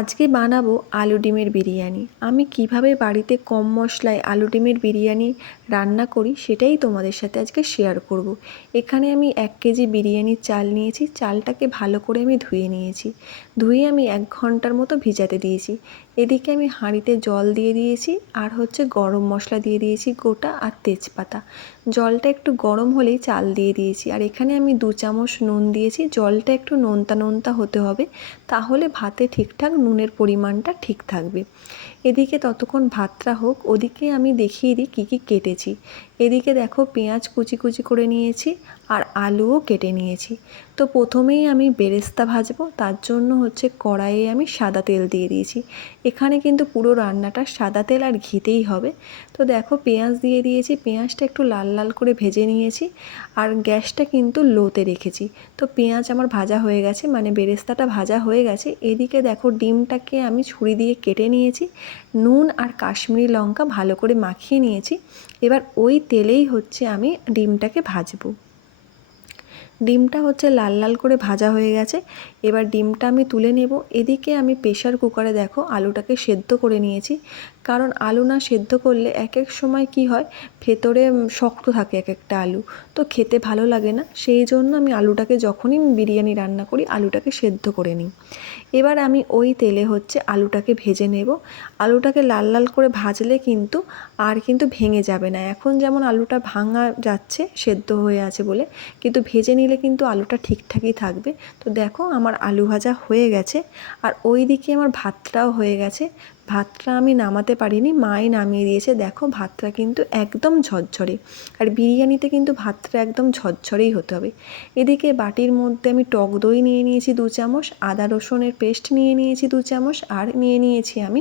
আজকে বানাবো আলু ডিমের বিরিয়ানি। আমি কিভাবে বাড়িতে কম মশলায় আলু ডিমের বিরিয়ানি রান্না করি সেটাই তোমাদের সাথে আজকে শেয়ার করব। এখানে আমি 1 কেজি বিরিয়ানির চাল নিয়েছি। চালটাকে ভালো করে আমি ধুয়ে নিয়েছি। ধুয়ে আমি 1 ঘন্টার মতো ভিজাতে দিয়েছি। এদিকে আমি হাঁড়িতে জল দিয়ে দিয়েছি আর গরম মশলা দিয়ে দিয়েছি গোটা আর তেজপাতা। জলটা একটু গরম হলেই চাল দিয়ে দিয়েছি। আর এখানে আমি 2 চামচ নুন দিয়েছি। জলটা একটু নোনতা নোনতা হতে হবে, তাহলে ভাতে ঠিকঠাক নুনের পরিমাণটা ঠিক থাকবে। এদিকে ততক্ষণ ভাতটা হোক, ওদিকে আমি দেখিয়ে দিই কী কী কেটেছি। এদিকে দেখো পেঁয়াজ কুচি কুচি করে নিয়েছি আর আলুও কেটে নিয়েছি। তো প্রথমেই আমি বেরেস্তা ভাজবো, তার জন্য কড়াইয়ে আমি সাদা তেল দিয়ে দিয়েছি। এখানে কিন্তু পুরো রান্নাটা সাদা তেল আর ঘিতেই হবে। তো দেখো পেঁয়াজ দিয়ে দিয়েছি, পেঁয়াজটা একটু লাল লাল করে ভেজে নিয়েছি আর গ্যাসটা কিন্তু লোতে রেখেছি। তো পেঁয়াজ আমার ভাজা হয়ে গেছে, মানে বেরেস্তাটা ভাজা হয়ে গেছে। এদিকে দেখো ডিমটাকে আমি ছুরি দিয়ে কেটে নিয়েছি, নুন আর কাশ্মীরি লঙ্কা ভালো করে মাখিয়ে নিয়েছি। এবার ওই তেলেই আমি ডিমটাকে ভাজবো। ডিমটা লাল লাল করে ভাজা হয়ে গেছে। এবার ডিমটা আমি তুলে নেব। এদিকে আমি প্রেশার কুকারে দেখো আলুটাকে সেদ্ধ করে নিয়েছি, কারণ আলু না সেদ্ধ করলে এক এক সময় কি হয়, ভেতরে শক্ত থাকে এক একটা আলু, তো খেতে ভালো লাগে না। সেই জন্য আমি আলুটাকে যখনই বিরিয়ানি রান্না করি আলুটাকে সেদ্ধ করে নিই। এবার আমি ওই তেলে আলুটাকে ভেজে নেব। আলুটাকে লাল লাল করে ভাজলে কিন্তু ভেঙে যাবে না। এখন যেমন আলুটা ভাঙা যাচ্ছে সেদ্ধ হয়ে আছে বলে, কিন্তু ভেজে নিলে কিন্তু আলুটা ঠিকঠাকই থাকবে। তো দেখো আমার আলু ভাজা হয়ে গেছে আর ওই দিকে আমার ভাতটাও হয়ে গেছে। ভাতটা আমি নামাতে পারিনি, মাই নামিয়ে দিয়েছে। দেখো ভাতটা কিন্তু একদম ঝরঝরে, আর বিরিয়ানিতে কিন্তু ভাতটা একদম ঝরঝরেই হতে হবে। এদিকে বাটির মধ্যে আমি টক দই নিয়ে নিয়েছি 2 চামচ, আদা রসুনের পেস্ট নিয়ে নিয়েছি 2 চামচ, আর নিয়ে নিয়েছি আমি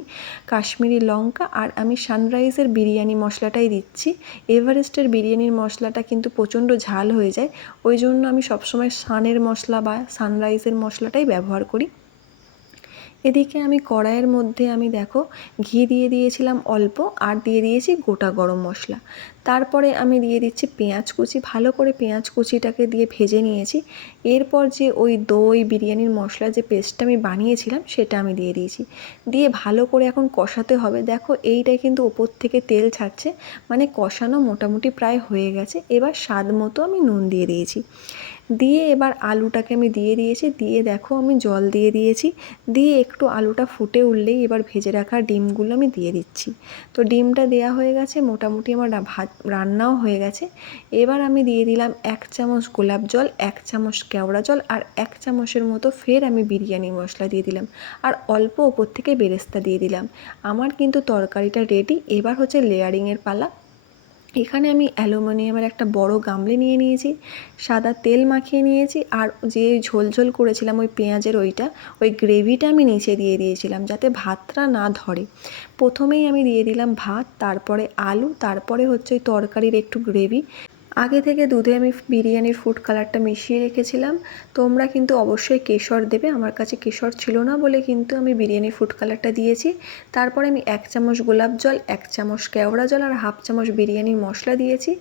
কাশ্মীরি লঙ্কা। আর আমি সানরাইজের বিরিয়ানি মশলাটাই দিচ্ছি। এভারেস্টের বিরিয়ানির মশলাটা কিন্তু প্রচণ্ড ঝাল হয়ে যায়, ওই জন্য আমি সবসময় সানের মশলা বা সানরাইজের মশলাটাই ব্যবহার করি। এদিকে আমি কড়াইয়ের মধ্যে দেখো ঘি দিয়ে দিয়েছিলাম অল্প, আর দিয়ে দিয়েছি গোটা গরম মশলা। তারপরে আমি দিয়ে দিচ্ছি পেঁয়াজ কুচি। ভালো করে পেঁয়াজ কুচিটাকে দিয়ে ভেজে নিয়েছি। এরপর ওই দই বিরিয়ানির মশলা যে পেস্টটা আমি বানিয়েছিলাম সেটা আমি দিয়ে দিয়েছি। দিয়ে ভালো করে এখন কষাতে হবে। দেখো এইটাই কিন্তু ওপর থেকে তেল ছাড়ছে, মানে কষানো মোটামুটি প্রায় হয়ে গেছে। এবার স্বাদ মতো আমি নুন দিয়ে দিয়েছি। দিয়ে এবার আলুটাকে আমি দিয়ে দিয়েছি। দিয়ে দেখো আমি জল দিয়ে দিয়েছি। দিয়ে একটু আলুটা ফুটে উঠলেই এবার ভেজে রাখা ডিমগুলো আমি দিয়ে দিচ্ছি। তো ডিমটা দেওয়া হয়ে গেছে, মোটামুটি আমার ভাত রান্নাও হয়ে গেছে। এবার আমি দিয়ে দিলাম 1 চামচ গোলাপ জল, 1 চামচ কেওড়া জল, আর 1 চামচের মতো ফের আমি বিরিয়ানি মশলা দিয়ে দিলাম, আর অল্প ওপর থেকে বেরেস্তা দিয়ে দিলাম। আমার কিন্তু তরকারিটা রেডি। এবার লেয়ারিংয়ের পালা। এখানে আমি অ্যালুমিনিয়ামের একটা বড় গামলা নিয়ে নিয়েছি, সাদা তেল মাখিয়ে নিয়েছি, আর যে ঝোল ঝোল করেছিলাম ওই পেঁয়াজের ওই গ্রেভিটা আমি নিচে দিয়ে দিয়েছিলাম যাতে ভাতটা না ধরে। প্রথমেই আমি দিয়ে দিলাম ভাত, তারপরে আলু, তারপরে ওই তরকারির একটু গ্রেভি। আগে থেকে দুধে আমি বিরিয়ানির ফুড কালারটা মিশিয়ে রেখেছিলাম। তোমরা কিন্তু অবশ্যই কেশর দেবে, আমার কাছে কেশর ছিল না বলে কিন্তু আমি বিরিয়ানির ফুড কালারটা দিয়েছি। তারপরে আমি 1 চামচ গোলাপ জল, 1 চামচ কেওড়া জল, আর হাফ চামচ বিরিয়ানির মশলা দিয়েছি,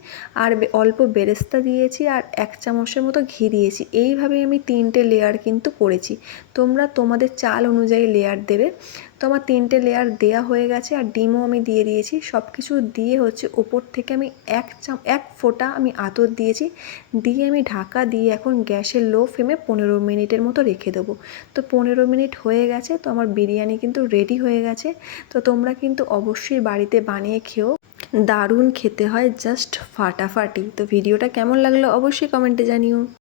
আর অল্প বেরেস্তা দিয়েছি, আর 1 চামচের মতো ঘি দিয়েছি। এইভাবেই আমি 3টে লেয়ার কিন্তু করেছি। তোমরা তোমাদের চাল অনুযায়ী লেয়ার দেবে। তো আমার 3টে লেয়ার দেয়া হয়ে গেছে, আর ডিমও আমি দিয়ে দিয়েছি। সব কিছু দিয়ে ওপর থেকে আমি 1 ফোঁটা আমি আতর দিয়েছি। দিয়ে আমি ঢাকা দিয়ে এখন গ্যাসের লো ফ্লেমে 15 মিনিটের মতো রেখে দেবো। তো 15 মিনিট হয়ে গেছে, তো আমার বিরিয়ানি কিন্তু রেডি হয়ে গেছে। তো তোমরা কিন্তু অবশ্যই বাড়িতে বানিয়ে খেও, দারুণ খেতে হয়, জাস্ট ফাটাফাটি। তো ভিডিওটা কেমন লাগলো অবশ্যই কমেন্টে জানিও।